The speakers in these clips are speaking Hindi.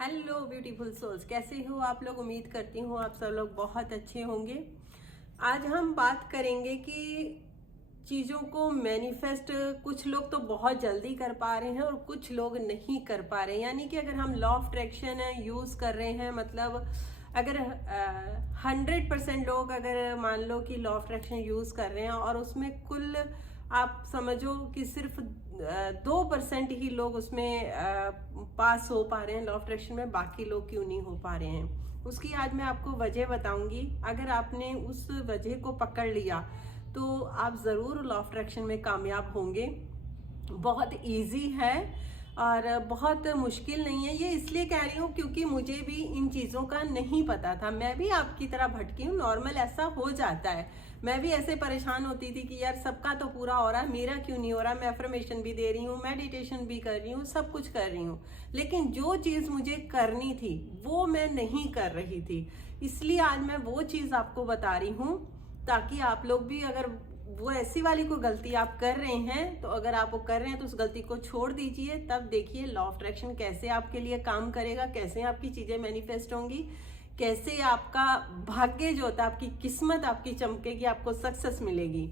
हेलो ब्यूटीफुल सोल्स, कैसे हो आप लोग। उम्मीद करती हूँ आप सब लोग बहुत अच्छे होंगे। आज हम बात करेंगे कि चीज़ों को मैनिफेस्ट कुछ लोग तो बहुत जल्दी कर पा रहे हैं और कुछ लोग नहीं कर पा रहे हैं। यानी कि अगर हम लॉ ऑफ अट्रैक्शन यूज़ कर रहे हैं, मतलब अगर 100% लोग अगर मान लो कि लॉ ऑफ अट्रैक्शन यूज़ कर रहे हैं और उसमें कुल आप समझो कि सिर्फ 2% ही लोग उसमें पास हो पा रहे हैं लॉ ऑफ अट्रैक्शन में, बाकी लोग क्यों नहीं हो पा रहे हैं उसकी आज मैं आपको वजह बताऊंगी। अगर आपने उस वजह को पकड़ लिया तो आप ज़रूर लॉ ऑफ अट्रैक्शन में कामयाब होंगे। बहुत इजी है और बहुत मुश्किल नहीं है। ये इसलिए कह रही हूँ क्योंकि मुझे भी इन चीज़ों का नहीं पता था। मैं भी आपकी तरह भटकी हूँ, नॉर्मल ऐसा हो जाता है। मैं भी ऐसे परेशान होती थी कि यार सबका तो पूरा हो रहा है, मेरा क्यों नहीं हो रहा। मैं अफर्मेशन भी दे रही हूँ, मेडिटेशन भी कर रही हूँ, सब कुछ कर रही हूँ, लेकिन जो चीज़ मुझे करनी थी वो मैं नहीं कर रही थी। इसलिए आज मैं वो चीज़ आपको बता रही हूँ ताकि आप लोग भी, अगर वो ऐसी वाली कोई गलती आप कर रहे हैं तो अगर आप वो कर रहे हैं तो उस गलती को छोड़ दीजिए। तब देखिए लॉ ऑफ अट्रैक्शन कैसे आपके लिए काम करेगा, कैसे आपकी चीजें मैनिफेस्ट होंगी, कैसे आपका भाग्य जो होता है, आपकी किस्मत आपकी चमकेगी, आपको सक्सेस मिलेगी।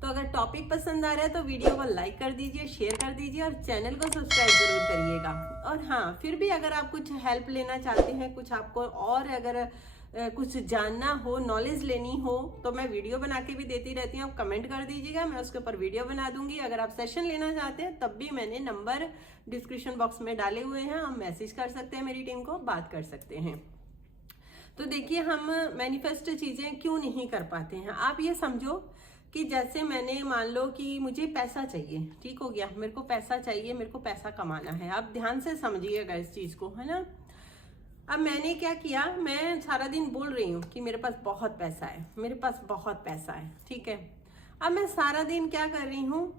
तो अगर टॉपिक पसंद आ रहा है तो वीडियो को लाइक कर दीजिए, शेयर कर दीजिए और चैनल को सब्सक्राइब जरूर करिएगा। और हाँ, फिर भी अगर आप कुछ हेल्प लेना चाहते हैं, कुछ आपको और अगर कुछ जानना हो, नॉलेज लेनी हो, तो मैं वीडियो बना के भी देती रहती हूँ। आप कमेंट कर दीजिएगा, मैं उसके ऊपर वीडियो बना दूंगी। अगर आप सेशन लेना चाहते हैं तब भी मैंने नंबर डिस्क्रिप्शन बॉक्स में डाले हुए हैं, आप मैसेज कर सकते हैं, मेरी टीम को बात कर सकते हैं। तो देखिए, हम मैनिफेस्ट चीजें क्यों नहीं कर पाते हैं। आप ये समझो कि जैसे मैंने मान लो कि मुझे पैसा चाहिए, ठीक हो गया, मेरे को पैसा चाहिए, मेरे को पैसा कमाना है। आप ध्यान से समझिएगा इस चीज को, है ना। अब मैंने क्या किया, मैं सारा दिन बोल रही हूँ कि मेरे पास बहुत पैसा है, मेरे पास बहुत पैसा है, ठीक है। अब मैं सारा दिन क्या कर रही हूँ,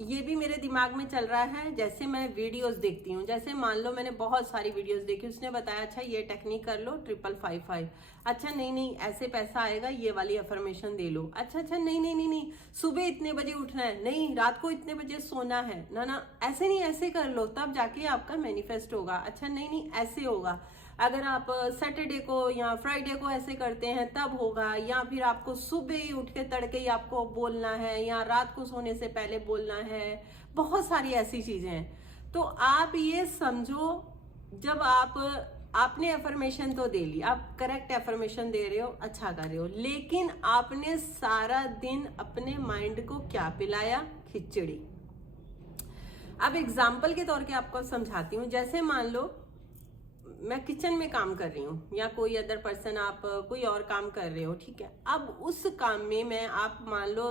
ये भी मेरे दिमाग में चल रहा है। जैसे मैं वीडियोस देखती हूँ, जैसे मान लो मैंने बहुत सारी वीडियोस देखी, उसने बताया अच्छा ये टेक्निक कर लो 5555, अच्छा नहीं नहीं ऐसे पैसा आएगा, ये वाली अफर्मेशन दे लो, अच्छा अच्छा नहीं नहीं नहीं नहीं सुबह इतने बजे उठना है, नहीं रात को इतने बजे सोना है, ना ना ऐसे नहीं ऐसे कर लो तब जाके आपका मैनिफेस्ट होगा, अच्छा नहीं नहीं ऐसे होगा, अगर आप सैटरडे को या फ्राइडे को ऐसे करते हैं तब होगा, या फिर आपको सुबह ही उठ के तड़के ही आपको बोलना है या रात को सोने से पहले बोलना है। बहुत सारी ऐसी चीजें हैं। तो आप ये समझो, जब आपने अफर्मेशन तो दे ली, आप करेक्ट अफर्मेशन दे रहे हो, अच्छा कर रहे हो, लेकिन आपने सारा दिन अपने माइंड को क्या पिलाया, खिचड़ी। अब एग्जाम्पल के तौर पे आपको समझाती हूँ। जैसे मान लो मैं किचन में काम कर रही हूँ या कोई अदर पर्सन, आप कोई और काम कर रहे हो, ठीक है। अब उस काम में मैं, आप मान लो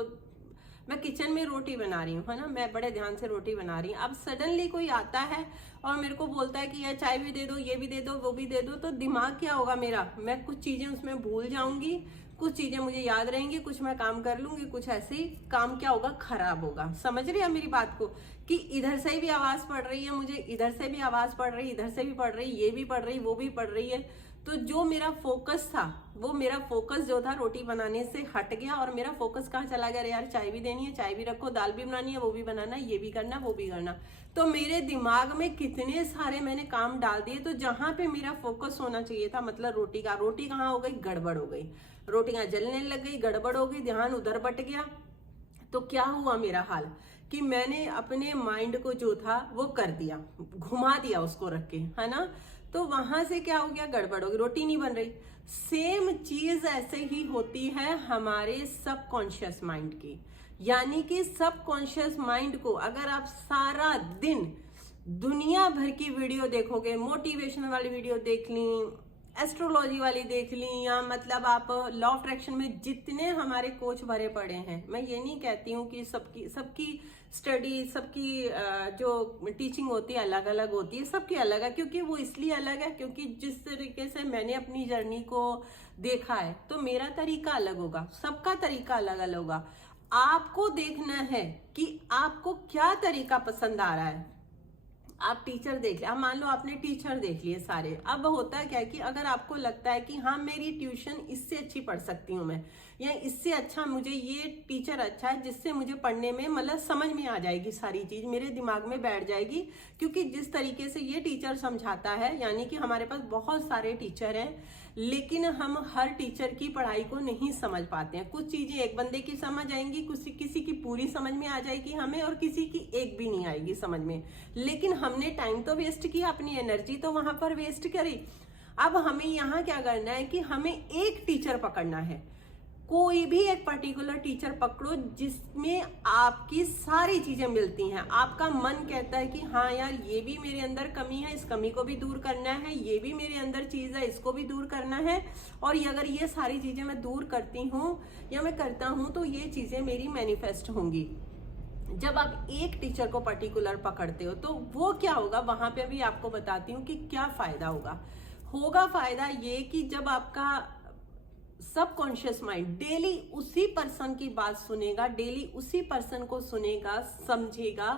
मैं किचन में रोटी बना रही हूँ, है ना, मैं बड़े ध्यान से रोटी बना रही हूँ। अब सडनली कोई आता है और मेरे को बोलता है कि यार चाय भी दे दो, ये भी दे दो, वो भी दे दो, तो दिमाग क्या होगा मेरा, मैं कुछ चीजें उसमें भूल जाऊंगी, कुछ चीजें मुझे याद रहेंगी, कुछ मैं काम कर लूंगी, कुछ ऐसे ही काम क्या होगा, खराब होगा। समझ रही है मेरी बात को, कि इधर से भी आवाज पड़ रही है मुझे, इधर से भी आवाज पड़ रही, इधर से भी पड़ रही, ये भी पड़ रही, वो भी पड़ रही है। तो जो मेरा फोकस था, वो मेरा फोकस जो था रोटी बनाने से हट गया और मेरा फोकस कहाँ चला गया, यार चाय भी देनी है, चाय भी रखो, दाल भी बनानी है, वो भी बनाना, ये भी करना, वो भी करना। तो मेरे दिमाग में कितने सारे मैंने काम डाल दिए। तो जहां पे मेरा फोकस होना चाहिए था, मतलब रोटी का, रोटी कहाँ हो गई, गड़बड़ हो गई, रोटियां जलने लग गई, गड़बड़ हो गई, ध्यान उधर बट गया। तो क्या हुआ मेरा हाल, कि मैंने अपने माइंड को जो था वो कर दिया, घुमा दिया उसको रख के, है ना। तो वहां से क्या हो गया, गड़बड़ हो गई, रोटी नहीं बन रही। सेम चीज ऐसे ही होती है हमारे सबकॉन्शियस माइंड की। यानी कि सबकॉन्शियस माइंड को अगर आप सारा दिन दुनिया भर की वीडियो देखोगे, मोटिवेशन वाली वीडियो देख ली, एस्ट्रोलॉजी वाली देख ली, या मतलब आप लॉ ऑफ अट्रैक्शन में जितने हमारे कोच भरे पड़े हैं, मैं ये नहीं कहती हूँ कि सबकी सबकी स्टडी, सबकी जो टीचिंग होती है अलग अलग होती है, सबकी अलग है। क्योंकि वो इसलिए अलग है क्योंकि जिस तरीके से मैंने अपनी जर्नी को देखा है, तो मेरा तरीका अलग होगा, सबका तरीका अलग अलग होगा। आपको देखना है कि आपको क्या तरीका पसंद आ रहा है। आप टीचर देख लिया, अब मान लो आपने टीचर देख लिए सारे। अब होता है क्या कि अगर आपको लगता है कि हाँ मेरी ट्यूशन इससे अच्छी पढ़ सकती हूँ मैं, या इससे अच्छा मुझे ये टीचर अच्छा है जिससे मुझे पढ़ने में मतलब समझ में आ जाएगी, सारी चीज मेरे दिमाग में बैठ जाएगी। क्योंकि जिस तरीके से ये टीचर समझाता है, यानी कि हमारे पास बहुत सारे टीचर हैं लेकिन हम हर टीचर की पढ़ाई को नहीं समझ पाते हैं। कुछ चीजें एक बंदे की समझ आएंगी, किसी की पूरी समझ में आ जाएगी हमें, और किसी की एक भी नहीं आएगी समझ में। लेकिन हमने टाइम तो वेस्ट किया, अपनी एनर्जी तो वहां पर वेस्ट करी। अब हमें यहाँ क्या करना है कि हमें एक टीचर पकड़ना है, कोई भी एक पर्टिकुलर टीचर पकड़ो जिसमें आपकी सारी चीजें मिलती हैं। आपका मन कहता है कि हाँ यार ये भी मेरे अंदर कमी है, इस कमी को भी दूर करना है, ये भी मेरे अंदर चीज है, इसको भी दूर करना है, और ये अगर ये सारी चीजें मैं दूर करती हूँ या मैं करता हूँ तो ये चीजें मेरी मैनिफेस्ट होंगी। जब आप एक टीचर को पर्टिकुलर पकड़ते हो तो वो क्या होगा, वहां पे भी आपको बताती हूँ कि क्या फायदा होगा फायदा ये कि जब आपका सबकॉन्शियस माइंड डेली उसी पर्सन की बात सुनेगा, डेली उसी पर्सन को सुनेगा, समझेगा,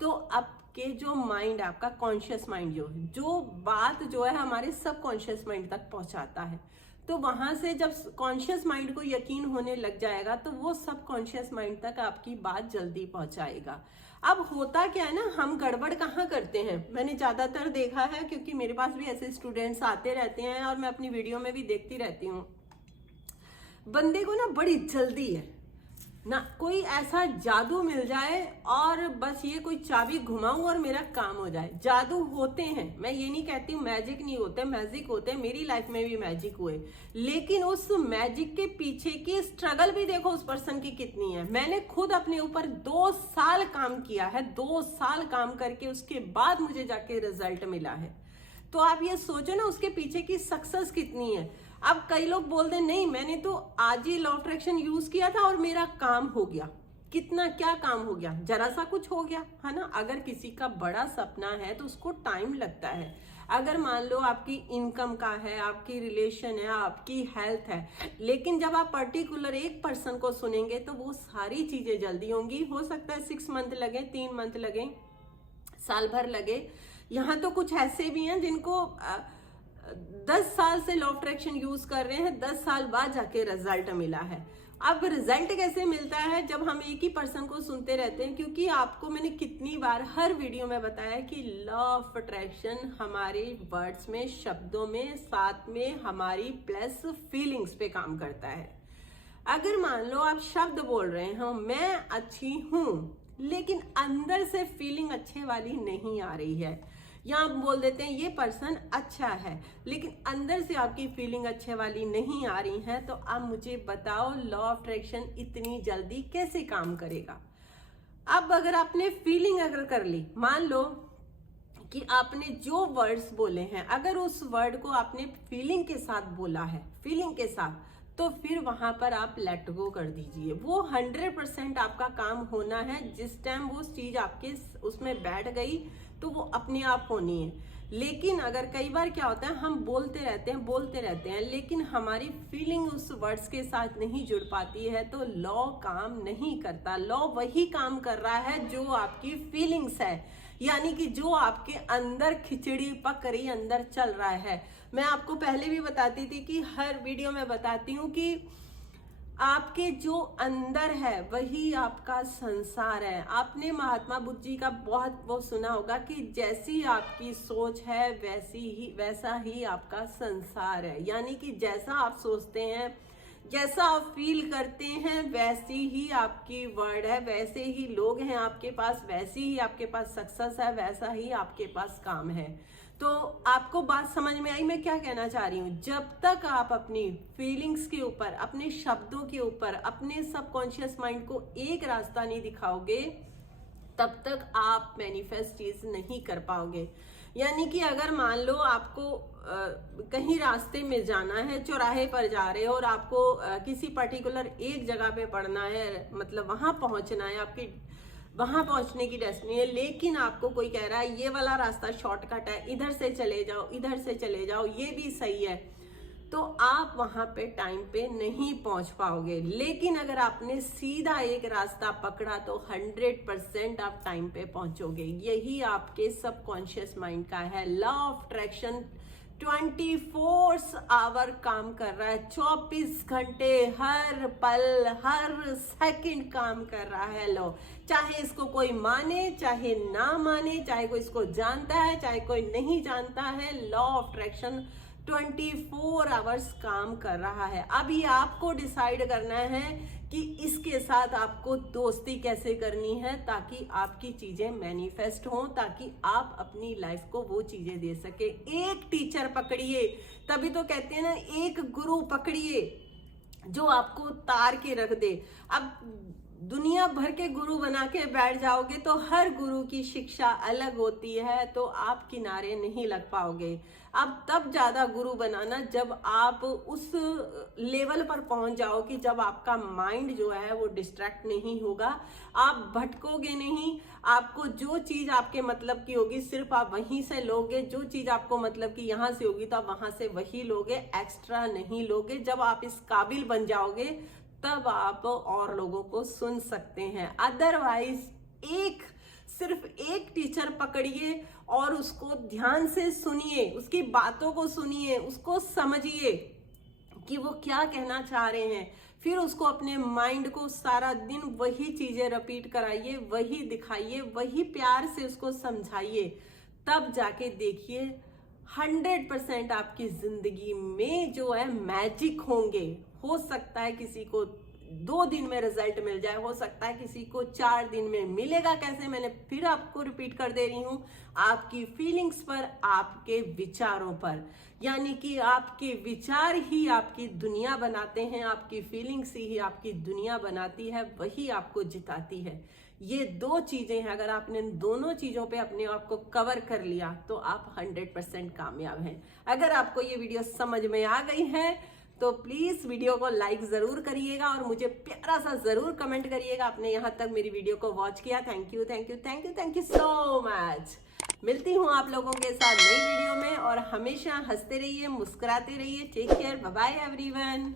तो आपके जो माइंड, आपका कॉन्शियस माइंड जो बात जो है हमारे सबकॉन्शियस माइंड तक पहुंचाता है, तो वहां से जब कॉन्शियस माइंड को यकीन होने लग जाएगा तो वो सबकॉन्शियस माइंड तक आपकी बात जल्दी पहुंचाएगा। अब होता क्या है ना, हम गड़बड़ कहाँ करते हैं, मैंने ज्यादातर देखा है क्योंकि मेरे पास भी ऐसे स्टूडेंट्स आते रहते हैं और मैं अपनी वीडियो में भी देखती रहती हूँ। बंदे को ना बड़ी जल्दी है ना, कोई ऐसा जादू मिल जाए और बस ये कोई चाबी घुमाऊं और मेरा काम हो जाए। जादू होते हैं, मैं ये नहीं कहती हूँ मैजिक नहीं होते, मैजिक होते हैं, मेरी लाइफ में भी मैजिक हुए, लेकिन उस मैजिक के पीछे की स्ट्रगल भी देखो उस पर्सन की कितनी है। मैंने खुद अपने ऊपर 2 साल काम किया है, 2 साल काम करके उसके बाद मुझे जाके रिजल्ट मिला है। तो आप ये सोचो ना उसके पीछे की सक्सेस कितनी है। अब कई लोग बोलते हैं नहीं मैंने तो आज ही लॉ ऑफ अट्रैक्शन यूज किया था और मेरा काम हो गया। कितना क्या काम हो गया, जरा सा कुछ हो गया है ना। अगर किसी का बड़ा सपना है तो उसको टाइम लगता है। अगर मान लो आपकी इनकम का है, आपकी रिलेशन है, आपकी हेल्थ है, लेकिन जब आप पर्टिकुलर एक पर्सन को सुनेंगे तो वो सारी चीजें जल्दी होंगी। हो सकता है 6 मंथ लगे, 3 मंथ लगे, साल भर लगे। यहाँ तो कुछ ऐसे भी हैं जिनको 10 साल से लॉ ऑफ अट्रैक्शन यूज कर रहे हैं, 10 साल बाद जाके रिजल्ट मिला है। अब रिजल्ट कैसे मिलता है, जब हम एक ही पर्सन को सुनते रहते हैं। क्योंकि आपको मैंने कितनी बार हर वीडियो में बताया कि लॉ ऑफ अट्रैक्शन हमारे वर्ड्स में, शब्दों में, साथ में हमारी प्लस फीलिंग्स पे काम करता है। अगर मान लो आप शब्द बोल रहे हो मैं अच्छी हूं, लेकिन अंदर से फीलिंग अच्छे वाली नहीं आ रही है, या आप बोल देते हैं ये पर्सन अच्छा है लेकिन अंदर से आपकी फीलिंग अच्छे वाली नहीं आ रही है, तो अब मुझे बताओ लॉ ऑफ अट्रैक्शन इतनी जल्दी कैसे काम करेगा। अब अगर आपने फीलिंग अगर कर ली, मान लो कि आपने जो वर्ड्स बोले हैं, अगर उस वर्ड को आपने फीलिंग के साथ बोला है, फीलिंग के साथ, तो फिर वहां पर आप लेट गो कर दीजिए। वो 100% आपका काम होना है। जिस टाइम वो चीज आपके उसमें बैठ गई तो वो अपने आप होनी है। लेकिन अगर कई बार क्या होता है, हम बोलते रहते हैं लेकिन हमारी फीलिंग उस वर्ड्स के साथ नहीं जुड़ पाती है, तो लॉ काम नहीं करता। लॉ वही काम कर रहा है जो आपकी फीलिंग्स है, यानी कि जो आपके अंदर खिचड़ी पक रही अंदर चल रहा है। मैं आपको पहले भी बताती थी कि हर वीडियो में बताती हूँ कि आपके जो अंदर है वही आपका संसार है। आपने महात्मा बुद्ध जी का बहुत वो सुना होगा कि जैसी आपकी सोच है वैसा ही आपका संसार है। यानी कि जैसा आप सोचते हैं, जैसा आप फील करते हैं, वैसी ही आपकी वर्ड है, वैसे ही लोग हैं आपके पास, वैसी ही आपके पास सक्सेस है, वैसा ही आपके पास काम है। तो आपको बात समझ में आई मैं क्या कहना चाह रही हूँ। जब तक आप अपनी फीलिंग्स के ऊपर, अपने शब्दों के ऊपर, अपने सबकॉन्शियस माइंड को एक रास्ता नहीं दिखाओगे, तब तक आप मैनिफेस्ट चीज नहीं कर पाओगे। यानी कि अगर मान लो आपको कहीं रास्ते में जाना है, चौराहे पर जा रहे हो और आपको किसी पर्टिकुलर एक जगह पे पड़ना है, मतलब वहां पहुंचना है, आपकी वहां पहुंचने की डेस्टिनी है, लेकिन आपको कोई कह रहा है ये वाला रास्ता शॉर्टकट है, इधर से चले जाओ, इधर से चले जाओ, ये भी सही है, तो आप वहां पे टाइम पे नहीं पहुंच पाओगे। लेकिन अगर आपने सीधा एक रास्ता पकड़ा तो 100% आप टाइम पे पहुंचोगे। यही आपके सबकॉन्शियस माइंड का है। लॉ ऑफ अट्रैक्शन 24 आवर काम कर रहा है, 24 घंटे, हर पल हर सेकंड काम कर रहा है। लो, चाहे इसको कोई माने चाहे ना माने, चाहे कोई इसको जानता है चाहे कोई नहीं जानता है, लॉ ऑफ अट्रैक्शन 24 आवर्स काम कर रहा है। अभी आपको डिसाइड करना है कि इसके साथ आपको दोस्ती कैसे करनी है ताकि आपकी चीजें मैनिफेस्ट हों, ताकि आप अपनी लाइफ को वो चीजें दे सके। एक टीचर पकड़िए, तभी तो कहते हैं ना, एक गुरु पकड़िए जो आपको तार के रख दे। अब दुनिया भर के गुरु बना के बैठ जाओगे तो हर गुरु की शिक्षा अलग होती है, तो आप किनारे नहीं लग पाओगे। अब तब ज्यादा गुरु बनाना जब आप उस लेवल पर पहुंच जाओ कि जब आपका माइंड जो है वो डिस्ट्रैक्ट नहीं होगा, आप भटकोगे नहीं। आपको जो चीज आपके मतलब की होगी सिर्फ आप वहीं से लोगे, जो चीज आपको मतलब की यहाँ से होगी तो आप वहां से वही लोगे, एक्स्ट्रा नहीं लोगे। जब आप इस काबिल बन जाओगे तब आप और लोगों को सुन सकते हैं। अदरवाइज सिर्फ एक टीचर पकड़िए और उसको ध्यान से सुनिए, उसकी बातों को सुनिए, उसको समझिए कि वो क्या कहना चाह रहे हैं। फिर उसको अपने माइंड को सारा दिन वही चीजें रिपीट कराइए, वही दिखाइए, वही प्यार से उसको समझाइए। तब जाके देखिए 100% आपकी जिंदगी में जो है मैजिक होंगे। हो सकता है किसी को 2 दिन में रिजल्ट मिल जाए, हो सकता है किसी को 4 दिन में। मिलेगा कैसे? मैंने फिर आपको रिपीट कर दे रही हूं, आपकी फीलिंग्स पर, आपके विचारों पर। यानी कि आपके विचार ही आपकी दुनिया बनाते हैं, आपकी फीलिंग्स ही आपकी दुनिया बनाती है, वही आपको जिताती है। ये 2 चीजें हैं, अगर आपने दोनों चीजों पे अपने आप को कवर कर लिया तो आप 100% कामयाब हैं। अगर आपको ये वीडियो समझ में आ गई है तो प्लीज वीडियो को लाइक जरूर करिएगा और मुझे प्यारा सा जरूर कमेंट करिएगा आपने यहाँ तक मेरी वीडियो को वॉच किया। Thank you thank you thank you thank you so much. मिलती हूँ आप लोगों के साथ नई वीडियो में, और हमेशा हंसते रहिए, मुस्कुराते रहिए। Take care, bye bye everyone.